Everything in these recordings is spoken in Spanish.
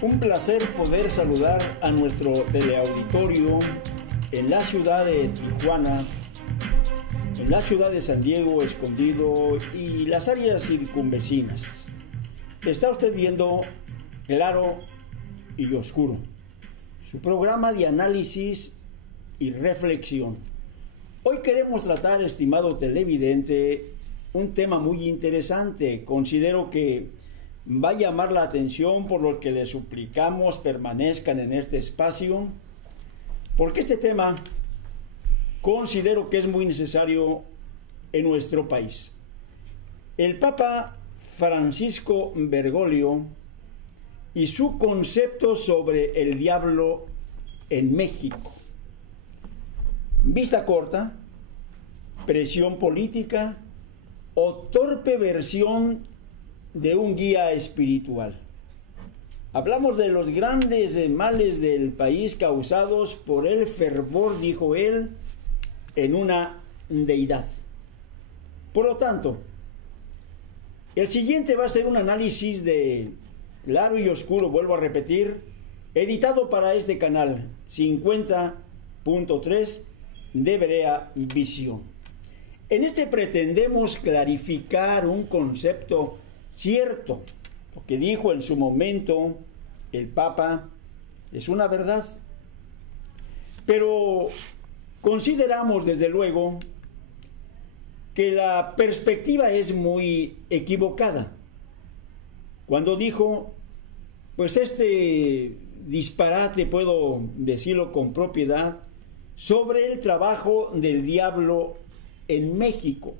Un placer poder saludar a nuestro teleauditorio en la ciudad de Tijuana, en la ciudad de San Diego, Escondido y las áreas circunvecinas. Está usted viendo Claro y Oscuro, su programa de análisis y reflexión. Hoy queremos tratar, estimado televidente, un tema muy interesante. Considero que va a llamar la atención, por lo que le suplicamos permanezcan en este espacio, porque este tema considero que es muy necesario en nuestro país. El Papa Francisco Bergoglio y su concepto sobre el diablo en México. Vista corta, presión política o torpe versión de un guía espiritual. Hablamos de los grandes males del país causados por el fervor, dijo él, en una deidad. Por lo tanto, el siguiente va a ser un análisis de Claro y Oscuro, vuelvo a repetir, editado para este canal 50.3 de Berea Visión. En este pretendemos clarificar un concepto cierto. Lo que dijo en su momento el Papa es una verdad, pero consideramos desde luego que la perspectiva es muy equivocada. Cuando dijo, pues este disparate, puedo decirlo con propiedad, sobre el trabajo del diablo en México,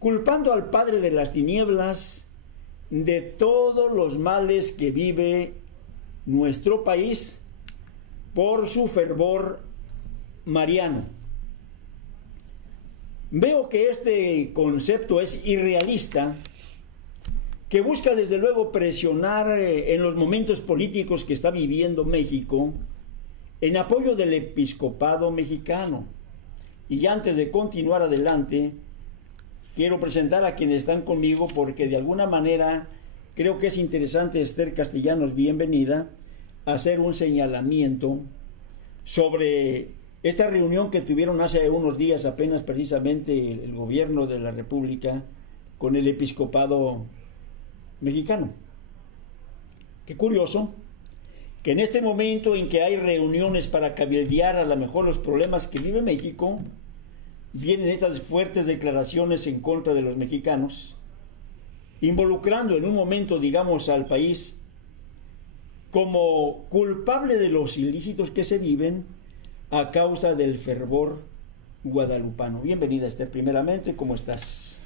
culpando al padre de las tinieblas de todos los males que vive nuestro país por su fervor mariano. Veo que este concepto es irrealista, que busca desde luego presionar en los momentos políticos que está viviendo México en apoyo del episcopado mexicano. Y antes de continuar adelante, quiero presentar a quienes están conmigo, porque de alguna manera creo que es interesante, Esther Castellanos, bienvenida, hacer un señalamiento sobre esta reunión que tuvieron hace unos días apenas precisamente el gobierno de la República con el episcopado mexicano. Qué curioso que en este momento en que hay reuniones para cabildear a lo mejor los problemas que vive México, vienen estas fuertes declaraciones en contra de los mexicanos, involucrando en un momento, digamos, al país como culpable de los ilícitos que se viven a causa del fervor guadalupano. Bienvenida, Esther, primeramente, ¿cómo estás?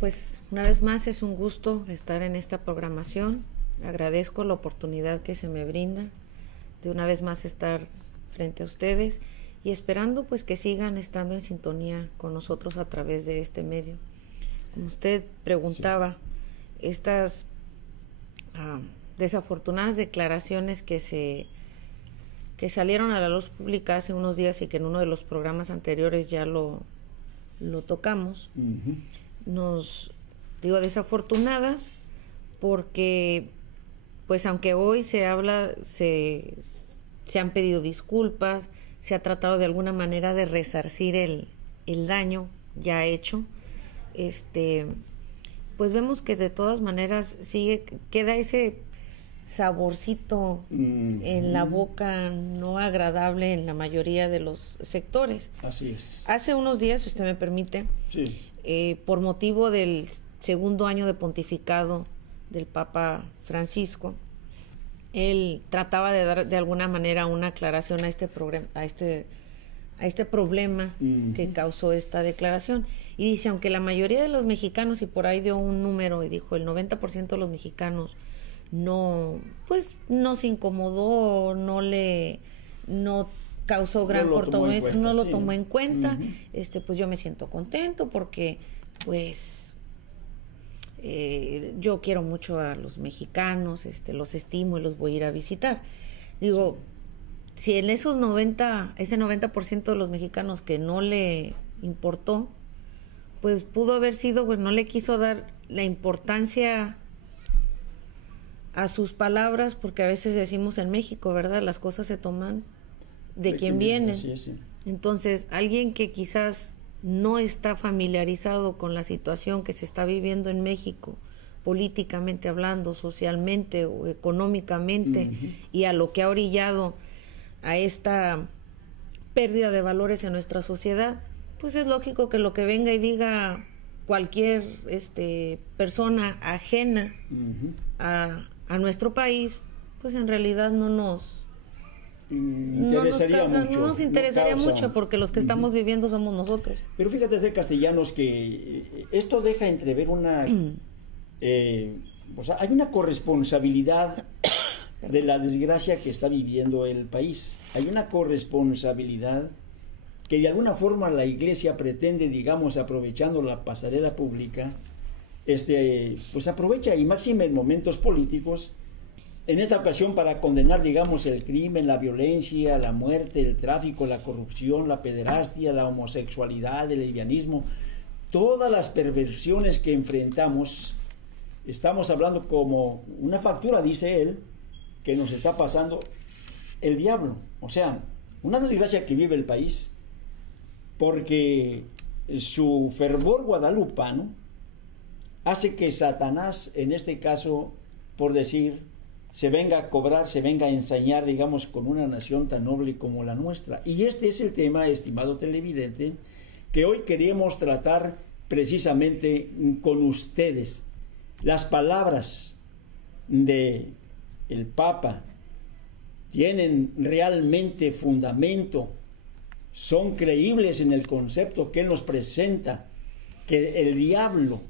Pues una vez más es un gusto estar en esta programación. Agradezco la oportunidad que se me brinda de una vez más estar frente a ustedes y esperando pues que sigan estando en sintonía con nosotros a través de este medio. Como usted preguntaba, sí, estas desafortunadas declaraciones que salieron a la luz pública hace unos días y que en uno de los programas anteriores ya lo tocamos, nos digo desafortunadas porque pues aunque hoy se habla, se han pedido disculpas, se ha tratado de alguna manera de resarcir el daño ya hecho, pues vemos que de todas maneras queda ese saborcito en la boca no agradable en la mayoría de los sectores. Así es. Hace unos días, si usted me permite, sí, por motivo del segundo año de pontificado del Papa Francisco, él trataba de dar de alguna manera una aclaración a este problema que causó esta declaración. Y dice, aunque la mayoría de los mexicanos, y por ahí dio un número y dijo el 90% de los mexicanos no se incomodó, no causó gran cortometraje, no lo tomó en cuenta, pues yo me siento contento porque pues yo quiero mucho a los mexicanos, los estimo y los voy a ir a visitar. Digo, si en ese 90% de los mexicanos que no le importó, pues pudo haber sido, pues no le quiso dar la importancia a sus palabras, porque a veces decimos en México, ¿verdad? Las cosas se toman de quien vienen. Sí. Entonces, alguien que quizás no está familiarizado con la situación que se está viviendo en México, políticamente hablando, socialmente o económicamente, y a lo que ha orillado a esta pérdida de valores en nuestra sociedad, pues es lógico que lo que venga y diga cualquier persona ajena a nuestro país, pues en realidad no nos interesaría mucho, porque los que estamos viviendo somos nosotros. Pero fíjate, de Castellanos, que esto deja entrever una o sea, hay una corresponsabilidad de la desgracia que está viviendo el país. Hay una corresponsabilidad que de alguna forma la Iglesia pretende, digamos, aprovechando la pasarela pública, pues aprovecha, y máxime en momentos políticos, en esta ocasión para condenar, digamos, el crimen, la violencia, la muerte, el tráfico, la corrupción, la pederastia, la homosexualidad, el lesbianismo, todas las perversiones que enfrentamos. Estamos hablando como una factura, dice él, que nos está pasando el diablo. O sea, una desgracia que vive el país, porque su fervor guadalupano hace que Satanás, en este caso, por decir, se venga a cobrar, se venga a ensañar, digamos, con una nación tan noble como la nuestra. Y este es el tema, estimado televidente, que hoy queríamos tratar precisamente con ustedes. Las palabras de el Papa tienen realmente fundamento, son creíbles en el concepto que él nos presenta, que el diablo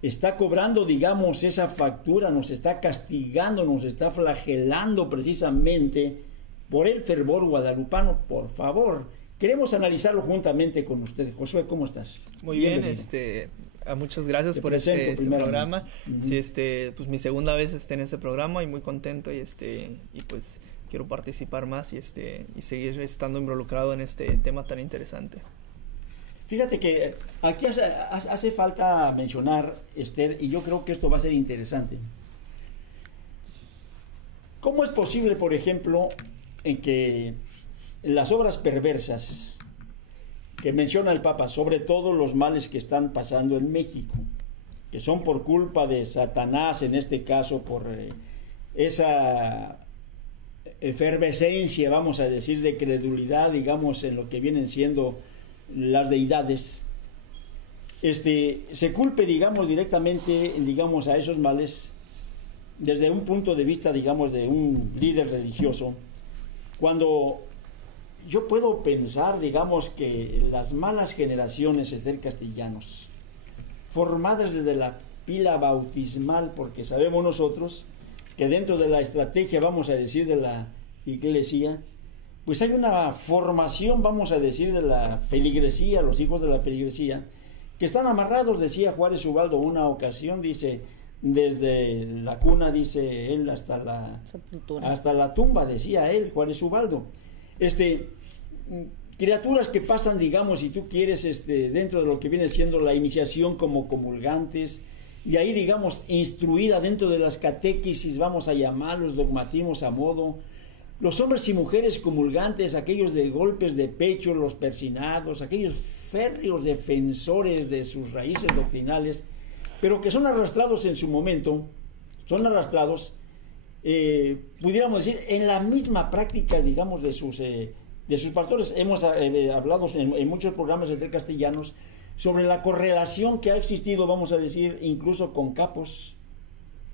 está cobrando, digamos, esa factura, nos está castigando, nos está flagelando precisamente por el fervor guadalupano. Por favor, queremos analizarlo juntamente con ustedes. Josué, ¿cómo estás? Muy bien, muchas gracias por este programa. Sí, pues mi segunda vez en este programa y muy contento y pues quiero participar más y seguir estando involucrado en este tema tan interesante. Fíjate que aquí hace falta mencionar, Esther, y yo creo que esto va a ser interesante. ¿Cómo es posible, por ejemplo, en que las obras perversas que menciona el Papa, sobre todo los males que están pasando en México, que son por culpa de Satanás, en este caso por esa efervescencia, vamos a decir, de credulidad, digamos, en lo que vienen siendo las deidades, se culpe, digamos, directamente, digamos, a esos males desde un punto de vista, digamos, de un líder religioso, cuando yo puedo pensar, digamos, que las malas generaciones, Esther Castellanos, formadas desde la pila bautismal, porque sabemos nosotros que dentro de la estrategia, vamos a decir, de la Iglesia, pues hay una formación, vamos a decir, de la feligresía, los hijos de la feligresía, que están amarrados, decía Juárez Ubaldo una ocasión, dice, desde la cuna, dice él, hasta la tumba, decía él, Juárez Ubaldo. Criaturas que pasan, digamos, si tú quieres, dentro de lo que viene siendo la iniciación como comulgantes, y ahí, digamos, instruida dentro de las catequesis, vamos a llamarlos dogmatismos a modo, los hombres y mujeres comulgantes, aquellos de golpes de pecho, los persinados, aquellos férreos defensores de sus raíces doctrinales, pero que son arrastrados en su momento, pudiéramos decir, en la misma práctica, digamos, de sus pastores. Hemos hablado en muchos programas de castellanos sobre la correlación que ha existido, vamos a decir, incluso con capos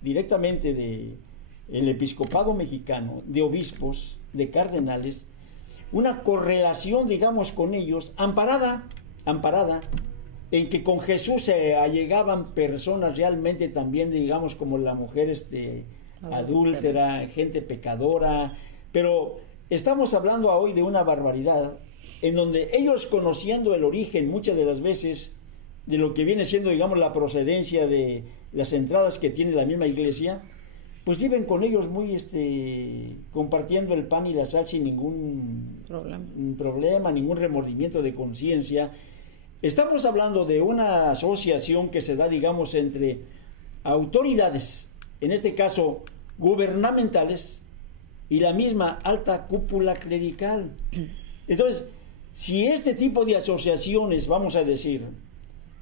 directamente del episcopado mexicano, de obispos, de cardenales, una correlación, digamos, con ellos, amparada en que con Jesús se allegaban personas realmente también, digamos, como la mujer adúltera, gente pecadora, pero estamos hablando hoy de una barbaridad en donde ellos, conociendo el origen muchas de las veces de lo que viene siendo, digamos, la procedencia de las entradas que tiene la misma Iglesia, pues viven con ellos muy compartiendo el pan y la sal sin ningún problema, ningún remordimiento de conciencia. Estamos hablando de una asociación que se da, digamos, entre autoridades, en este caso gubernamentales, y la misma alta cúpula clerical. Entonces, si este tipo de asociaciones, vamos a decir,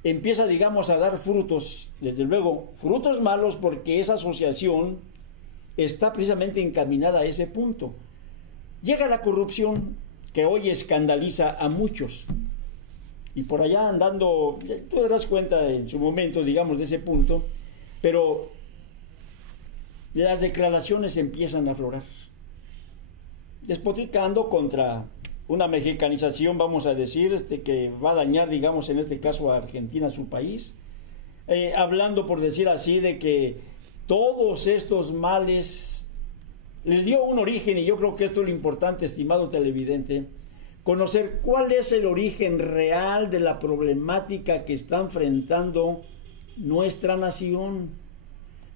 empieza, digamos, a dar frutos, desde luego, frutos malos, porque esa asociación está precisamente encaminada a ese punto. Llega la corrupción, que hoy escandaliza a muchos, y por allá andando, tú te darás cuenta en su momento, digamos, de ese punto, pero las declaraciones empiezan a aflorar, despotricando contra una mexicanización, vamos a decir, que va a dañar, digamos, en este caso a Argentina, su país, hablando, por decir así, de que todos estos males les dio un origen, y yo creo que esto es lo importante, estimado televidente, conocer cuál es el origen real de la problemática que está enfrentando nuestra nación.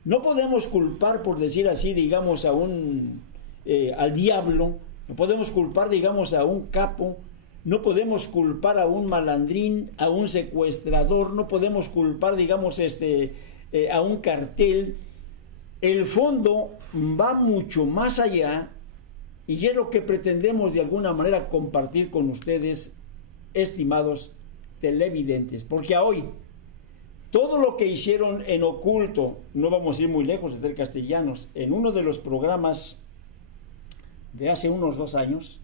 No podemos culpar, por decir así, digamos, al diablo, no podemos culpar, digamos, a un capo, no podemos culpar a un malandrín, a un secuestrador, no podemos culpar, digamos, a un cartel. El fondo va mucho más allá, y es lo que pretendemos de alguna manera compartir con ustedes, estimados televidentes, porque a hoy todo lo que hicieron en oculto, no vamos a ir muy lejos de ser castellanos, en uno de los programas de hace unos 2 años,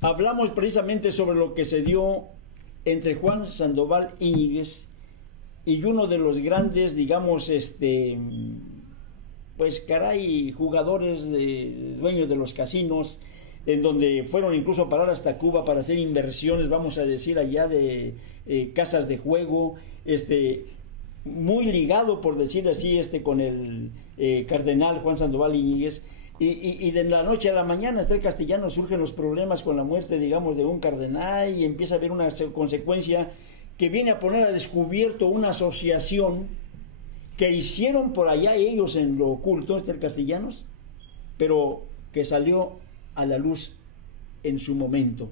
hablamos precisamente sobre lo que se dio entre Juan Sandoval Íñiguez y uno de los grandes, digamos, pues caray, jugadores, dueños de los casinos, en donde fueron incluso a parar hasta Cuba para hacer inversiones, vamos a decir, allá de casas de juego, muy ligado, por decir así, con el cardenal Juan Sandoval Íñiguez, y de la noche a la mañana, el castellano, surgen los problemas con la muerte, digamos, de un cardenal, y empieza a haber una consecuencia que viene a poner a descubierto una asociación que hicieron por allá ellos en lo oculto, castellanos, pero que salió a la luz en su momento.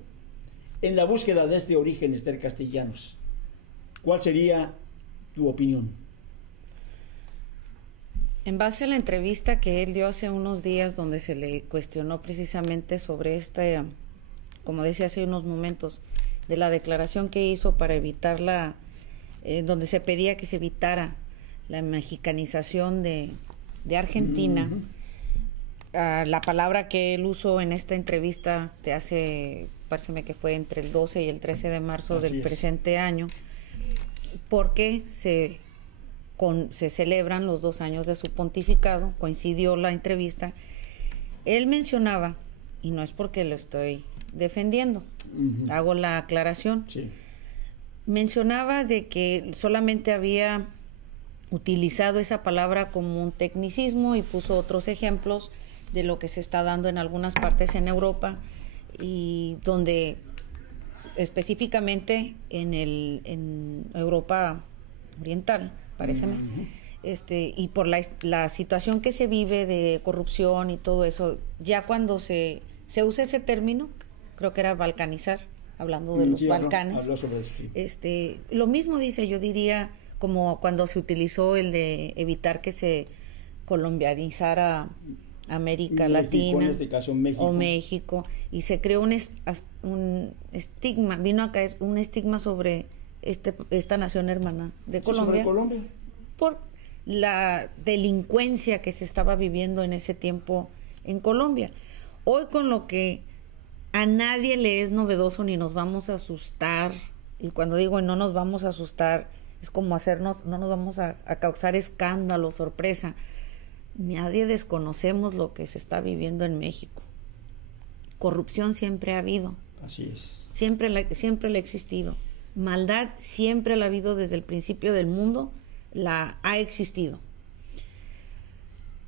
En la búsqueda de este origen, castellanos, ¿cuál sería tu opinión? En base a la entrevista que él dio hace unos días, donde se le cuestionó precisamente sobre como decía hace unos momentos, de la declaración que hizo para evitar donde se pedía que se evitara la mexicanización de Argentina. La palabra que él usó en esta entrevista paréceme que fue entre el 12 y el 13 de marzo del presente año, porque se celebran los 2 años de su pontificado, coincidió la entrevista. Él mencionaba, y no es porque lo estoy defendiendo, hago la aclaración, mencionaba de que solamente había utilizado esa palabra como un tecnicismo, y puso otros ejemplos de lo que se está dando en algunas partes en Europa, y donde específicamente en Europa Oriental, paréceme, y por la situación que se vive de corrupción y todo eso, ya cuando se usa ese término, creo que era balcanizar, hablando de los Balcanes, lo mismo dice, yo diría, como cuando se utilizó el de evitar que se colombianizara América Latina, en este caso México. O México, y se creó un estigma, vino a caer un estigma sobre esta nación hermana de Colombia, sobre Colombia, por la delincuencia que se estaba viviendo en ese tiempo en Colombia. Hoy, con lo que a nadie le es novedoso ni nos vamos a asustar, y cuando digo no nos vamos a asustar, es como no nos vamos a causar escándalo, sorpresa. Nadie desconocemos lo que se está viviendo en México. Corrupción siempre ha habido. Así es. Siempre le ha existido. Maldad siempre la ha habido desde el principio del mundo, ha existido.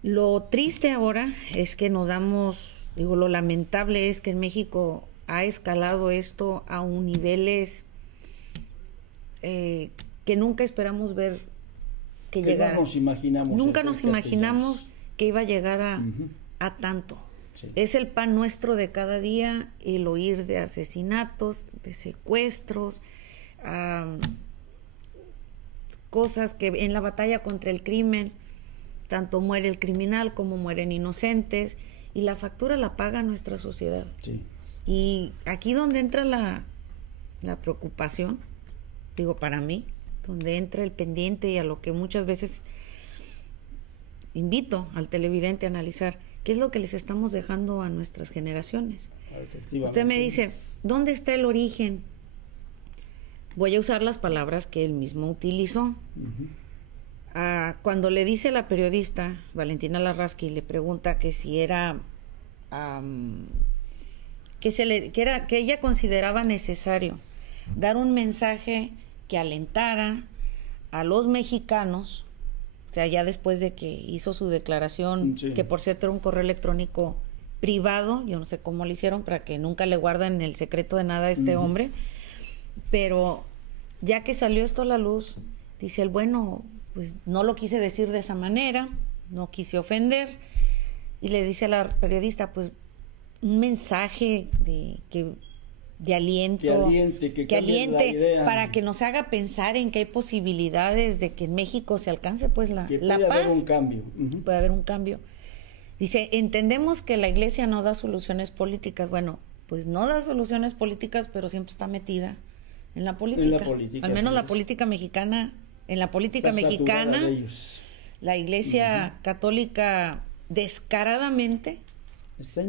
Lo triste ahora es que lo lamentable es que en México ha escalado esto a niveles que nunca esperamos ver que llegara. Nunca nos imaginamos que iba a llegar a tanto. Sí. Es el pan nuestro de cada día, el oír de asesinatos, de secuestros, cosas que en la batalla contra el crimen, tanto muere el criminal como mueren inocentes, y la factura la paga nuestra sociedad. Sí. Y aquí donde entra la preocupación, digo, para mí, donde entra el pendiente y a lo que muchas veces invito al televidente a analizar, ¿qué es lo que les estamos dejando a nuestras generaciones? Usted me dice, ¿dónde está el origen? Voy a usar las palabras que él mismo utilizó. Cuando le dice la periodista Valentina Larrasqui, le pregunta que si era que ella consideraba necesario dar un mensaje que alentara a los mexicanos, o sea, ya después de que hizo su declaración, sí, que por cierto era un correo electrónico privado, yo no sé cómo lo hicieron para que nunca le guarden el secreto de nada a este hombre, pero ya que salió esto a la luz, dice él, bueno, pues no lo quise decir de esa manera, no quise ofender, y le dice a la periodista, pues un mensaje de aliento, que aliente para que nos haga pensar en que hay posibilidades de que en México se alcance pues la paz. Puede haber un cambio. Puede haber un cambio. Dice, entendemos que la iglesia no da soluciones políticas. Bueno, pues no da soluciones políticas, pero siempre está metida en la política. Al menos la política mexicana, en la política mexicana, la iglesia católica descaradamente está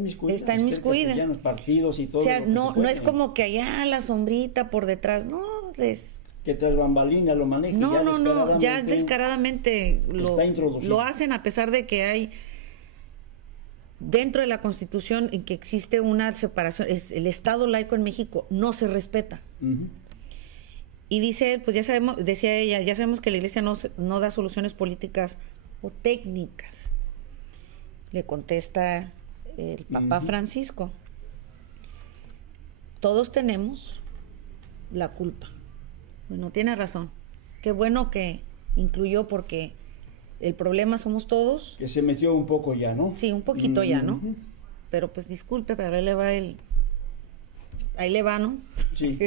inmiscuida. Ya en los partidos y todo. O sea, no es como que allá la sombrita por detrás, no, que tras bambalinas lo manejan. Ya descaradamente lo hacen, a pesar de que hay dentro de la Constitución en que existe una separación, el Estado laico en México no se respeta. Y dice, pues decía ella, ya sabemos que la iglesia no da soluciones políticas o técnicas. Le contesta el Papa Francisco, todos tenemos la culpa. Bueno, tiene razón. Qué bueno que incluyó, porque el problema somos todos. Que se metió un poco ya, ¿no? Sí, un poquito ya, ¿no? Pero pues disculpe, pero ahí le va, ¿no? Sí.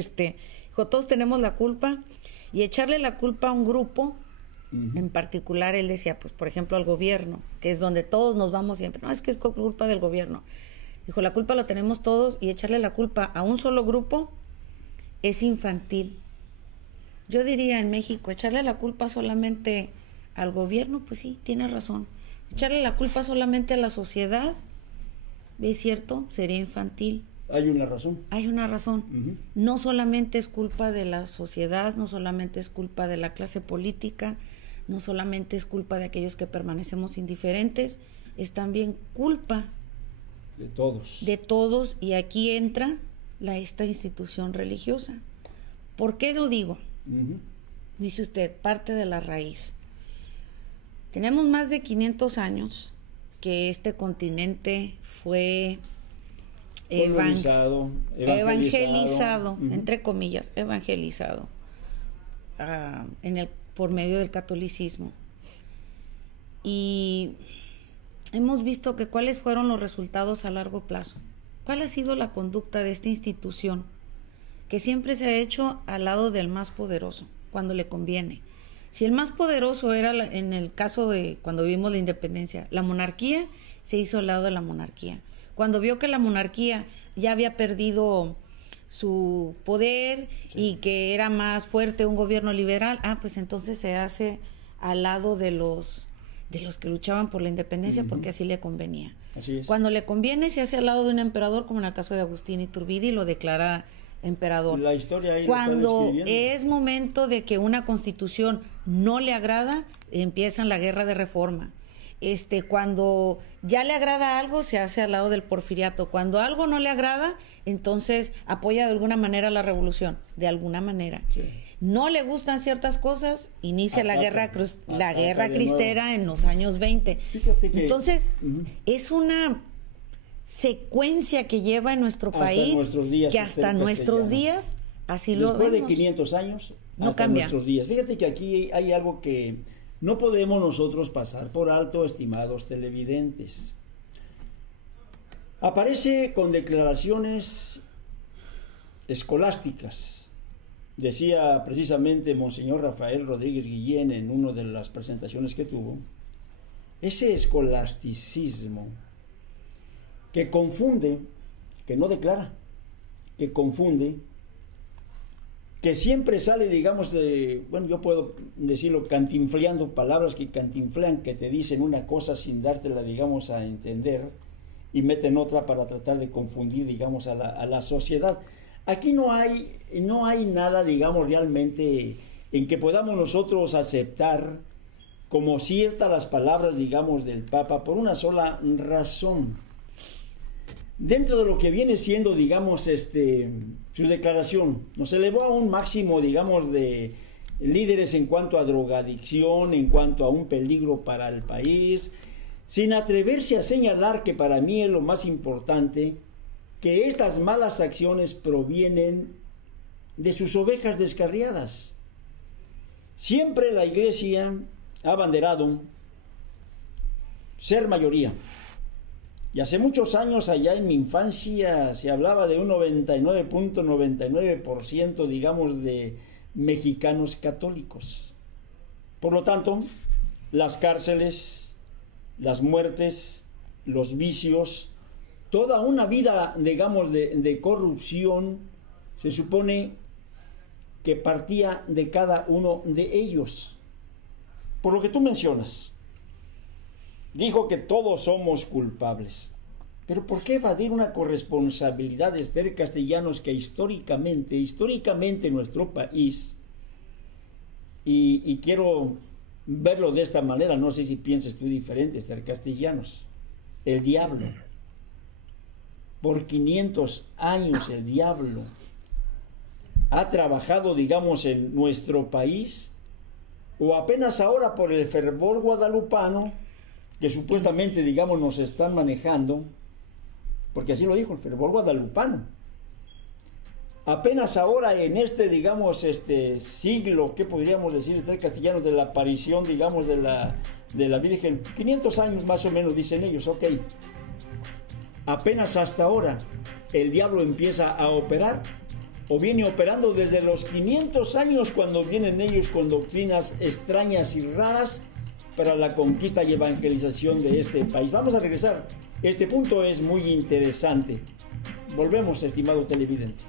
Dijo, todos tenemos la culpa, y echarle la culpa a un grupo, en particular él decía, pues por ejemplo al gobierno, que es donde todos nos vamos siempre, no, es que es culpa del gobierno. Dijo, la culpa lo tenemos todos, y echarle la culpa a un solo grupo es infantil. Yo diría en México, echarle la culpa solamente al gobierno, pues sí, tiene razón. Echarle la culpa solamente a la sociedad, ¿es cierto? Sería infantil. Hay una razón. Hay una razón. No solamente es culpa de la sociedad, no solamente es culpa de la clase política, no solamente es culpa de aquellos que permanecemos indiferentes, es también culpa de todos. De todos, y aquí entra esta institución religiosa. ¿Por qué lo digo? Dice usted, parte de la raíz. Tenemos más de 500 años que este continente fue evangelizado, entre comillas, evangelizado por medio del catolicismo. Y hemos visto que cuáles fueron los resultados a largo plazo. ¿Cuál ha sido la conducta de esta institución? Que siempre se ha hecho al lado del más poderoso, cuando le conviene. Si el más poderoso era, en el caso de cuando vivimos la independencia, la monarquía, se hizo al lado de la monarquía. Cuando vio que la monarquía ya había perdido su poder, y que era más fuerte un gobierno liberal, pues entonces se hace al lado de los que luchaban por la independencia, porque así le convenía. Así es. Cuando le conviene, se hace al lado de un emperador, como en el caso de Agustín Iturbide, y lo declara emperador. La historia ahí cuando es momento de que una constitución no le agrada, empiezan la guerra de reforma. Cuando ya le agrada algo, se hace al lado del porfiriato. Cuando algo no le agrada, entonces apoya de alguna manera la revolución, de alguna manera. Sí. No le gustan ciertas cosas, inicia la guerra cristera en los años 20. Fíjate que, entonces, es una secuencia que lleva en nuestro país, que hasta nuestros días así lo vemos. Después de 500 años, no hasta cambia. Nuestros días. Fíjate que aquí hay algo que no podemos nosotros pasar por alto, estimados televidentes. Aparece con declaraciones escolásticas decía precisamente Monseñor Rafael Rodríguez Guillén en una de las presentaciones que tuvo, ese escolasticismo que confunde, que no declara, que confunde, que siempre sale, digamos, bueno, yo puedo decirlo, cantinfleando, palabras que cantinflean, que te dicen una cosa sin dártela, digamos, a entender, y meten otra para tratar de confundir, digamos, a la sociedad. Aquí no hay nada, digamos, realmente en que podamos nosotros aceptar como ciertas las palabras, digamos, del Papa, por una sola razón. Dentro de lo que viene siendo, digamos, su declaración, nos elevó a un máximo, digamos, de líderes en cuanto a drogadicción, en cuanto a un peligro para el país, sin atreverse a señalar que para mí es lo más importante, que estas malas acciones provienen de sus ovejas descarriadas. Siempre la Iglesia ha abanderado ser mayoría. Y hace muchos años, allá en mi infancia, se hablaba de un 99.99%, digamos, de mexicanos católicos. Por lo tanto, las cárceles, las muertes, los vicios, toda una vida, digamos, de corrupción, se supone que partía de cada uno de ellos. Por lo que tú mencionas, dijo que todos somos culpables. Pero ¿por qué evadir una corresponsabilidad de Esther Castellanos que históricamente nuestro país, y quiero verlo de esta manera, no sé si piensas tú diferente, Esther Castellanos, el diablo, por 500 años el diablo ha trabajado, digamos, en nuestro país, o apenas ahora por el fervor guadalupano que supuestamente, digamos, nos están manejando, porque así lo dijo el fervor guadalupano. Apenas ahora en digamos, siglo, ¿qué podríamos decir, Esther Castellanos, de la aparición, digamos, de la Virgen? 500 años más o menos, dicen ellos, ok. Apenas hasta ahora el diablo empieza a operar, o viene operando desde los 500 años, cuando vienen ellos con doctrinas extrañas y raras para la conquista y evangelización de este país. Vamos a regresar. Este punto es muy interesante. Volvemos, estimado televidente.